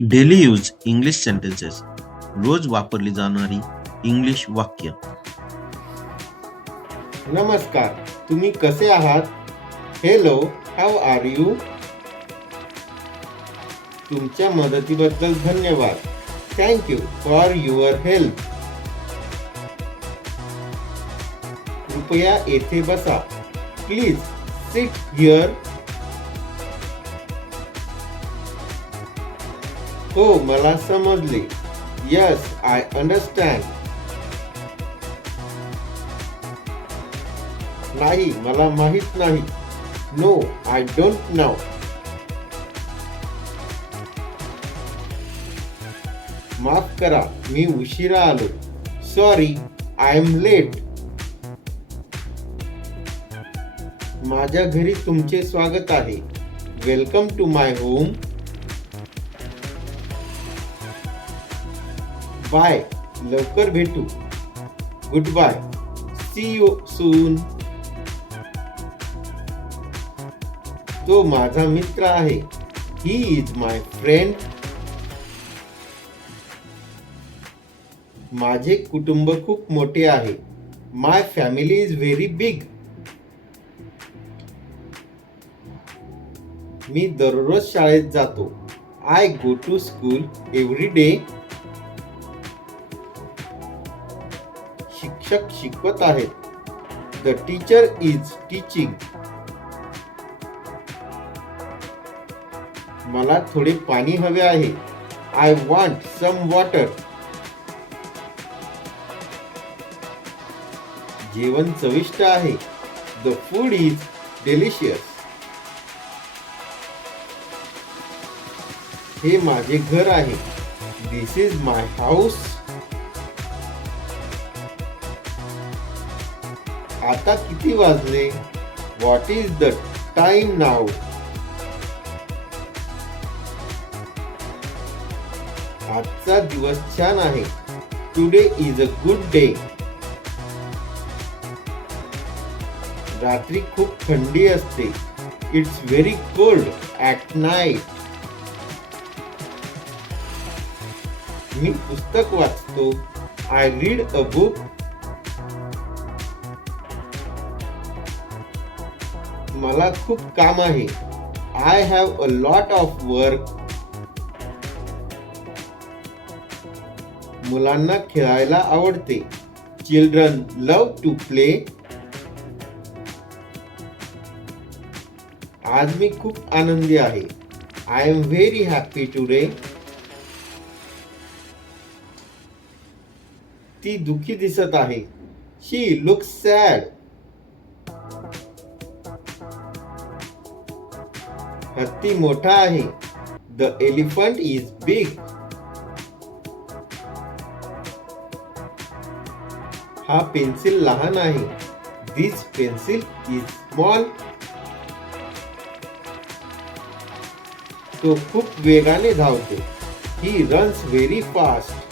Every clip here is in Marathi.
Daily use English sentences. रोज वापरली जाणारी इंग्लिश वाक्य. नमस्कार, तुम्ही कसे आहात? Hello, how are you? तुमच्या मदतीबद्दल धन्यवाद. Thank you for your help. कृपया येथे बसा. Please sit here. हो, मला समजले. Yes, I understand. नाही, मला माहित नाही. No, I don't know. माफ करा, मी उशिरा आलो. Sorry, I am late. माझ्या घरी तुमचे स्वागत आहे. Welcome to my home. Bye, लवकर भेटू. Goodbye, see you soon. तो माझा मित्र आहे. He is my friend. माझे कुटुंब खूप मोठे आहे. My family is very big. मी दररोज शाळेत जातो. I go to school every day. शिक्षक शिकवत आहेत. The teacher is teaching. मला थोडे पाणी हवे आहे. I want some water. जेवण चविष्ट आहे. The food is delicious. हे माझे घर आहे. This is my house. आता किती वाजले? What is the time now? आजचा दिवस छान आहे. Today is a good day. रात्री खूप थंडी असते. It's very cold at night. मी पुस्तक वाचतो. I read a book. मला खूप काम आहे. I have a lot of work. मुलांना खेळायला आवडते. Children love to play. आज मी खूप आनंदी आहे. I am very happy today. ती दुःखी दिसत आहे. She looks sad. हत्ती मोठा आहे. The elephant is big. हा पेन्सिल लहान आहे. This pencil is small. तो खूप वेगाने धावतो. He runs very fast.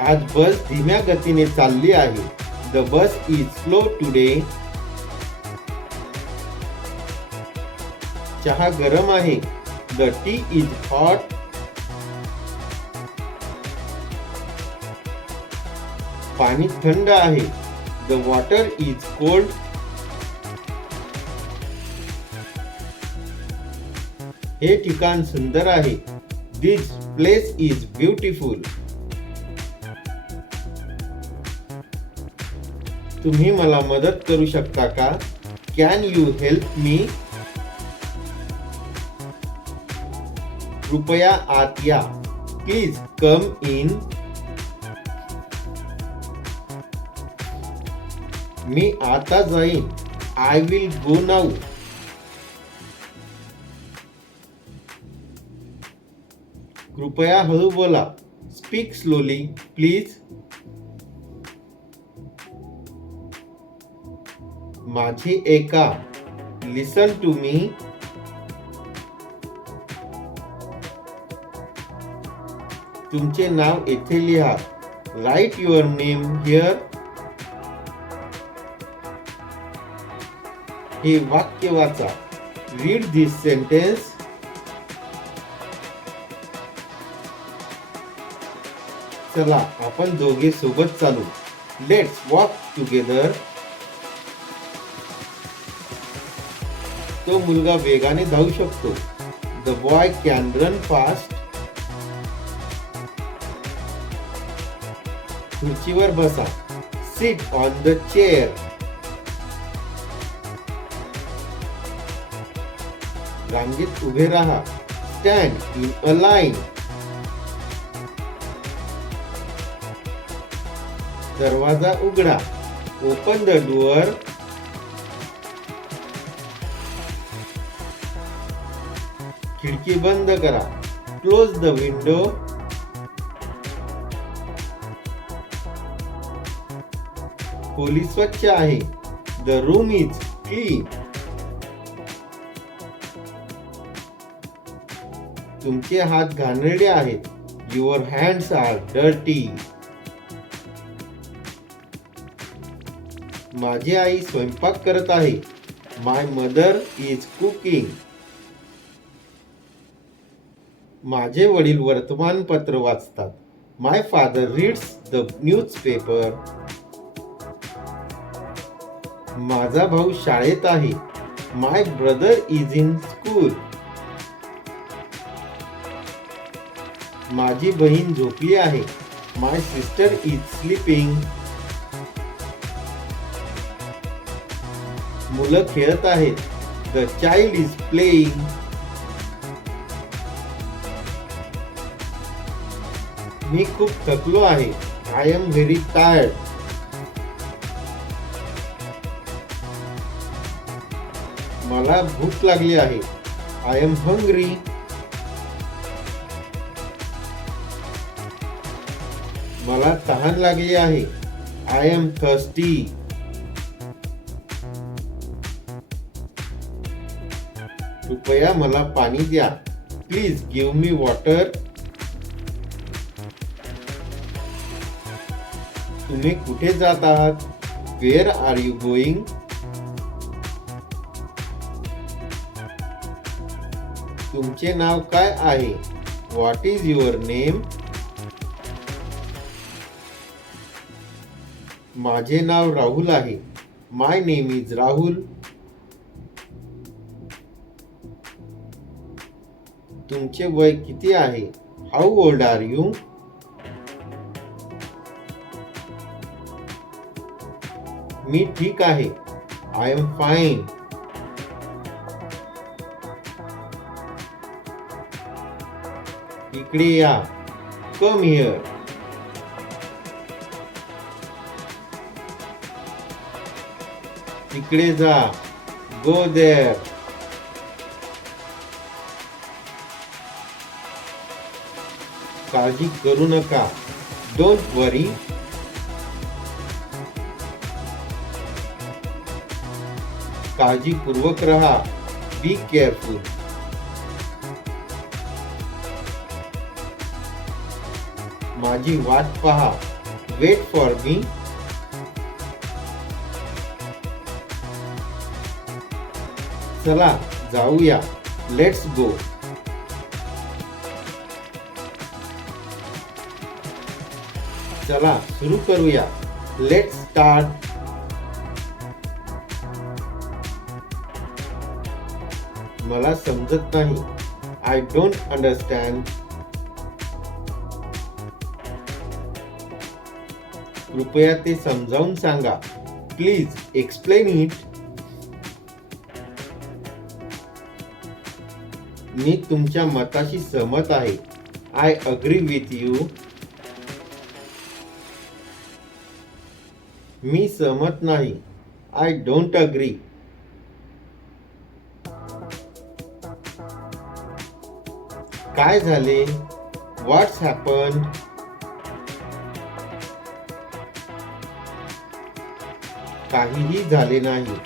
आज बस धीम्या गतीने चालली आहे. The bus is slow today. चहा गरम आहे. The tea is hot. पाणी थंड आहे. The water is cold. हे ठिकाण सुंदर आहे. This place is beautiful. तुम्ही मला मदत करू शकता का? Can you help me? कृपया आत या. Please come in. मी आता जाईन. I will go now. कृपया हळू बोला. Speak slowly please. माझे ऐका. Listen to me. तुमचे नाव येथे लिहा. Write your name here. हे वाक्य वाचा. Read this sentence. चला आपण दोघे सोबत चालू. Let's walk together. तो मुलगा वेगाने धावू शकतो. The boy can run fast. खुर्चीवर बसा. Sit on the chair. रांगेत उभे राहा. Stand in a line. दरवाजा उघडा. Open the door. खिडकी बंद करा. Close the window. खोली स्वच्छ आहे. The room is clean. तुमचे हात घाणेरडे आहेत. Your hands are dirty. माझी आई स्वयंपाक करत आहे. My mother is cooking. माझे वडील वर्तमानपत्र वाचतात. My father reads the newspaper. माझा भाऊ शाळेत आहे. My brother is in school. माझी बहीण झोपली आहे. My sister is sleeping. मुलं खेळत आहेत. The child is playing. मी खूप थकलो आहे. I am very tired. मला भूक लागली आहे. I am hungry. मला तहान लागली आहे. I am thirsty. कृपया मला पाणी द्या. Please give me water. तुम्ही कुठे जात आहात? Where are you going? तुमचे नाव काय आहे? What is your name? माझे नाव राहुल आहे. My name is Rahul. तुमचे वय किती आहे? How old are you? मी ठीक आहे. I am fine. इकडे या. Come here. तिकडे जा. Go there. काळजी करू नका. Don't worry. काळजीपूर्वक रहा. Be careful. माझी वाट पहा. Wait for me. चला जाऊया. Let's go. चला सुरू करूया. Let's start. मला समजत नाही. I don't understand. कृपया ते समजावून सांगा. Please explain it. मी तुमच्या मताशी सहमत आहे. I agree with you. मी सहमत नाही. I don't agree. काय झाले? What's happened? काहीही झाले नाही.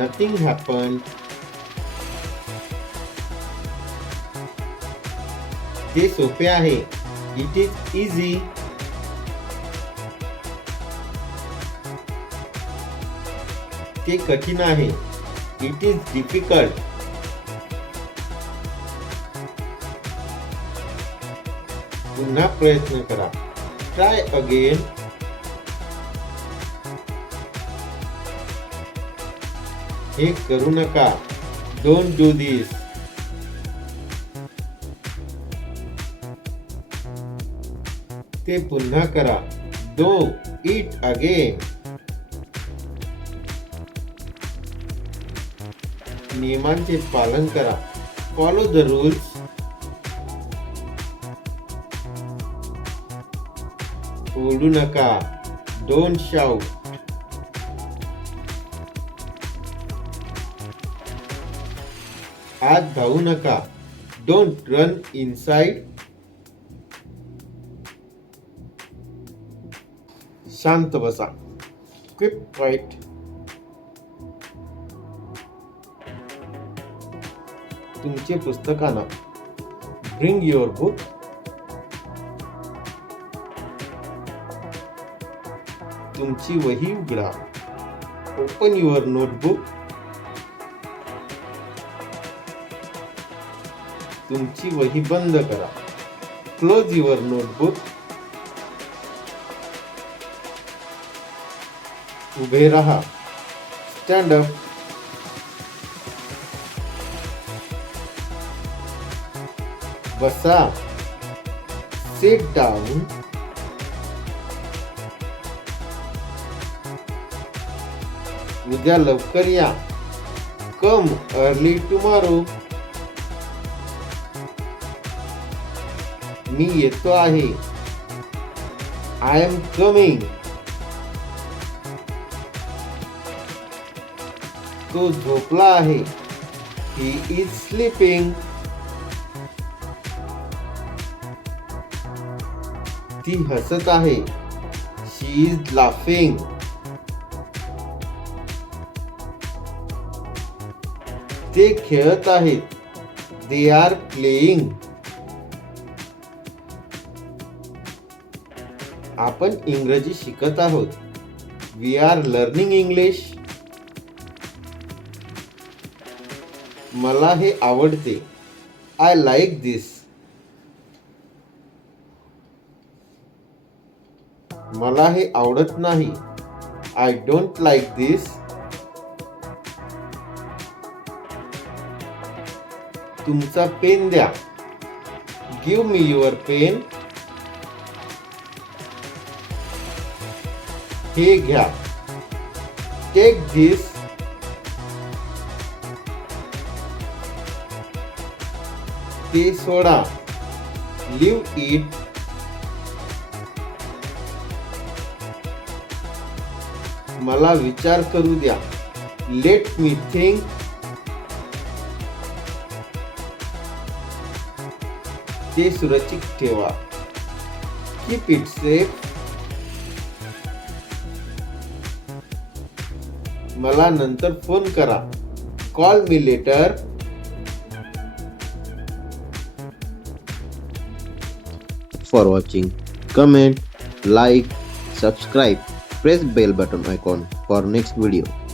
Nothing happened. ते सोपे आहे. It is easy. ते कठीण आहे. It is difficult. पुन्हा प्रयत्न करा. Try again. हे करू नका. Don't do this. ते पुन्हा करा. Do it again. नियमांचे पालन करा. Follow the rules. ओरडू नका. Don't shout. आत धावू नका. Don't run inside. शांत बसा. Keep quiet. तुमचे पुस्तक आणा. Bring your book. तुमची वही उघडा. Open your notebook. तुमची वही बंद करा. Close your notebook. उभे रहा. Stand up. बसा. Sit down. उद्या लवकर या. Come early tomorrow. मी येतो आहे. I am coming. तो झोपला आहे. He is sleeping. ती हसत आहे. She is laughing. ते खेळत आहेत. They are playing. आपण इंग्रजी शिकत आहोत. We are learning English. मला हे आवडते. I like this. मला हे आवडत नाही. I don't like this. तुमचा पेन द्या. Give me your pen. हे घ्या. Take this. ते सोडा. Leave it. मला विचार करू द्या. Let me think. ते सुरक्षित ठेवा. Keep it safe. मला नंतर फोन करा. Call me later. For watching, comment, like, subscribe, press bell button icon for next video.